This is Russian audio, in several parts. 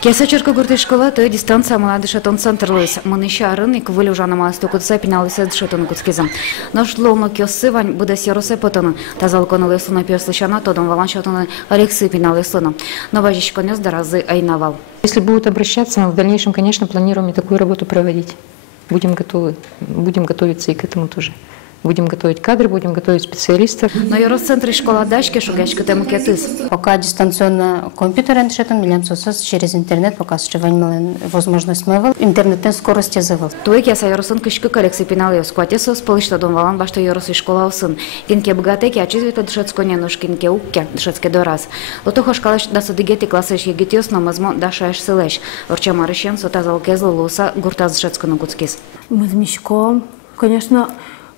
Кесачерка гурты школа, то дистанция молодышатон центрлыс. Маныша рынок вылюжана малостукутса пеналыса дышатон куцкизам. Наш лолно кёсы вань буде серосе потону. Тазалкона лысына пёслышана, тодом валаншатона Алексей пеналысына. Новажищко нес доразы айнавал. Если будут обращаться, мы в дальнейшем, конечно, планируем и такую работу проводить. Будем готовы, будем готовиться и к этому тоже. Будем готовить кадры, будем готовить специалистов. Но и Росцентр школа дачки шугачка тему кетыс. Пока дистанционно компьютер решетом, милям сосос через интернет, пока сшивань возможность мывал, интернетен скорости завал. Туек я сайросын кышкы Алексей пеналый скватесо спалышта дом валан башта Йоросы школа усын. Кинке богатеки, а чизвета дышецко не нож кинке укке дышецке дораз. Лотохо шкалаш да садыгети классыш егетёс, но мазмо дашаеш сылеш. Орча марышен сотазал кезлы луса гуртаз дышецко нагуцкис. Мы с мешком, конечно,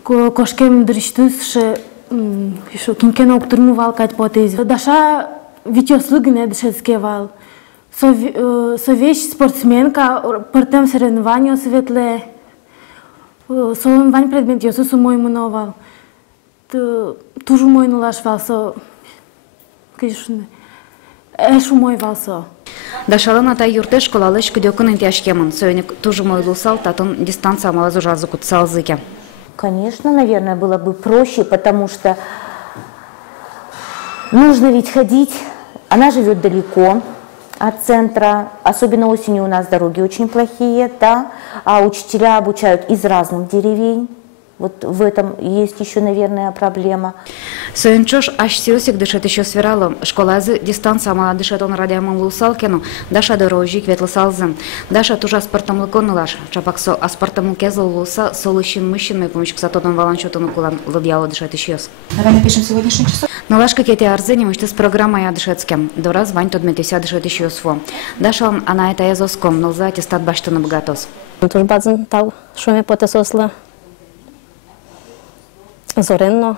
кошкем дрыштыш, что кинкена уктурмувал кать потез. Даша витёс лыгне дышецке вал. Совещ спортсменка, партем соревнования светле. Солом вань предмет ёсу сумой муновал. Тужу мой нулашвал со, конечно, эшу мой валсо. Дашалана та юрте школа лыш кудёкын интяшкемын. Сойник тужу мой лусал, татон дистанция малазужазу кутсал зыке. Конечно, наверное, было бы проще, потому что нужно ведь ходить. Она живет далеко от центра, особенно осенью у нас дороги очень плохие, да, а учителя обучают из разных деревень. Вот в этом есть еще, наверное, проблема. Соинчош аж силсик дышит еще свирало. Школа з дистанция мала дышит он радиамом лусалкину. Даша дорожик ветлосалзен. Даша тоже спортом лыконылаш. Чапаксо а спортом лкезл луса солыщин мыщин мы помощь ксатодом валанчотону кулан ладьяло дышит еще. Давай напишем сегодняшний часов. Но лашка кети арзени мы с программой я дышецкем. Дораз вань тот метися дышит еще сво. Даша она это язоском, но за аттестат башта на богатос. Туж базен тал шуме потесосла. Зоренно,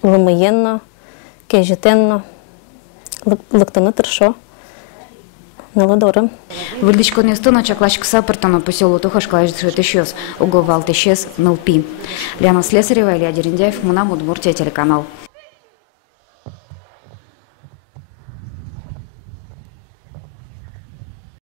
лумиенно, кежетенно, лактана тершо, наладором. Вылечко не стона чаклачка сапартана по селу Тухашкалаш дышит еще с уговал тещес НЛП. Лена Слесарева, Илья Дерендяев, Мунам, Удмуртия, телеканал.